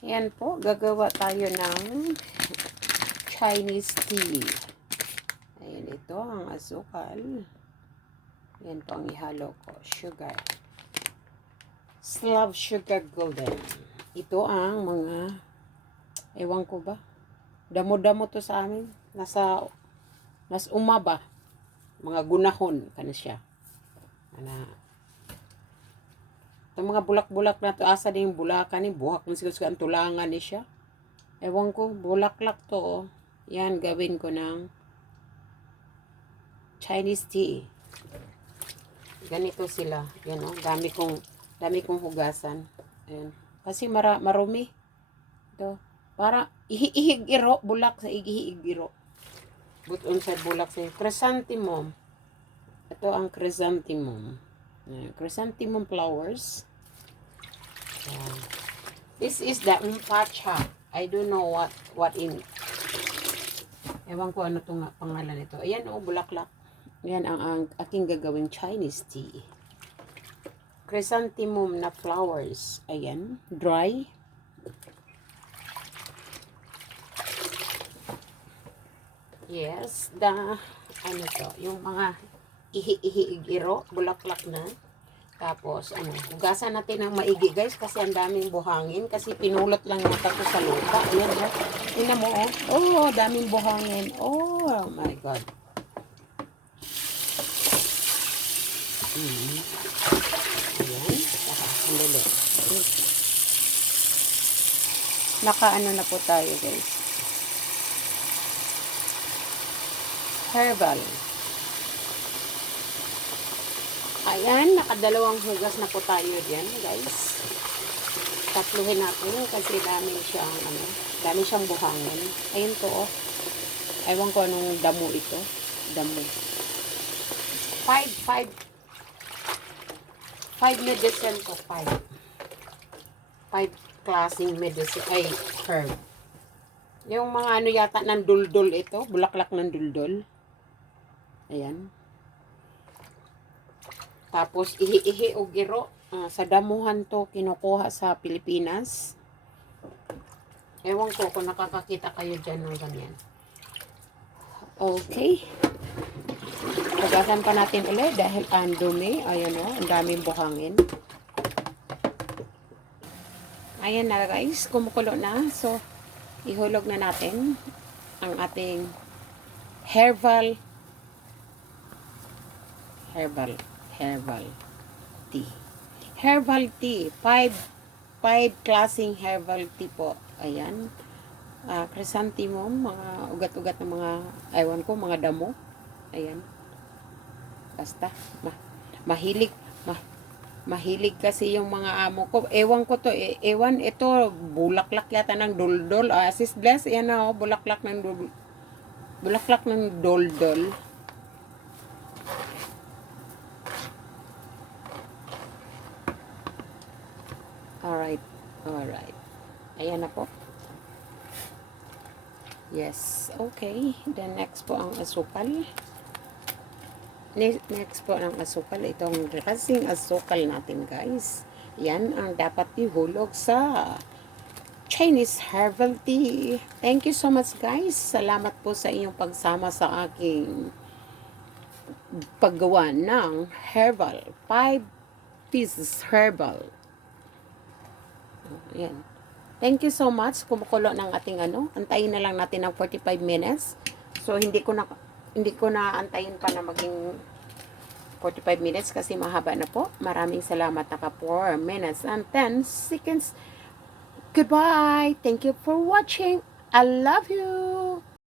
Yan po, gagawa tayo ng Chinese tea. Ayan, ito ang asukal. Yan po ang ihalo ko. Sugar. Slav sugar golden. Ito ang mga, ewan ko ba, damo-damo to sa amin. Nasa, nas umaba. Mga gunahon, kana siya. Ana, Itong mga bulak-bulak na to, asa din yung bulakan ni, buhak na siguro sa ang tulangan ni siya. Ewan ko, bulaklak to, oh. Yan, gawin ko ng Chinese tea. Ganito sila. Yan, oh. Dami kong, dami kong hugasan. Ayan. Kasi mara, marumi. Ito. Para, ihihig iro, bulak sa igihig. Buton sa bulak sa chrysanthemum. Ito ang chrysanthemum. Ayan, Chrysanthemum flowers. Ayan. This is the umpacha. I don't know what what in Ewan ko ano tong pangalan nito. Ayan oh, bulaklak. Yan ang, ang aking gagawing Chinese tea. Chrysanthemum na flowers. Ayan, dry. Yes, the ano to, yung mga ihi-ihi-iro, bulaklak na. Tapos, ano, hugasan natin ng maigi guys kasi ang daming buhangin kasi pinulot lang yata ko sa lupa. Ayan, oh. Tingnan mo, oh. Oh, daming buhangin. Oh, my God. Mm. Ayan. Saka, sandali. Naka-ano na po tayo guys. Herbal. Ayan, nakadalawang hugas na po tayo diyan, guys. Tatluhin natin kasi dami siyang, ano, dami siyang buhangin. Ayun to, oh. Ewan ko anong damo ito. Damo. Five, five. Five medicine to, five. Five klaseng medicine, ay, herb. Yung mga ano yata ng duldul ito, bulaklak ng duldul. Ayan. Tapos, ihi-ihi o giro. ah, sa damuhan to, kinukuha sa Pilipinas. Ewan ko kung nakakakita kayo dyan ng ganyan. Okay. Pagasan pa natin ulit dahil ang dumi. Ayan o, ang daming buhangin. Ayan na guys, kumukulo na. So, ihulog na natin ang ating herbal herbal herbal tea. Herbal tea. Five, five klaseng herbal tea po. Ayan. Uh, chrysanthemum, mga ugat-ugat ng mga, aywan ko, mga damo. Ayan. Basta, ma, mahilig, ma, mahilig kasi yung mga amo ko. Ewan ko to, e, ewan, ito, bulaklak yata ng duldol. Ah, sis bless, yan na, oh, bulaklak ng dul, bulaklak ng doldol. Alright. Alright. Ayan na po. Yes. Okay. Then next po ang asukal. Next, next po ang asukal. Itong kasing asukal natin guys. Yan ang dapat ihulog sa Chinese herbal tea. Thank you so much guys. Salamat po sa inyong pagsama sa aking paggawa ng herbal. 5 pieces herbal. Ayan. Thank you so much. Kumukulo ng ating ano. Antayin na lang natin ng 45 minutes. So, hindi ko na, hindi ko na antayin pa na maging 45 minutes kasi mahaba na po. Maraming salamat. Naka 4 minutes and 10 seconds. Goodbye. Thank you for watching. I love you.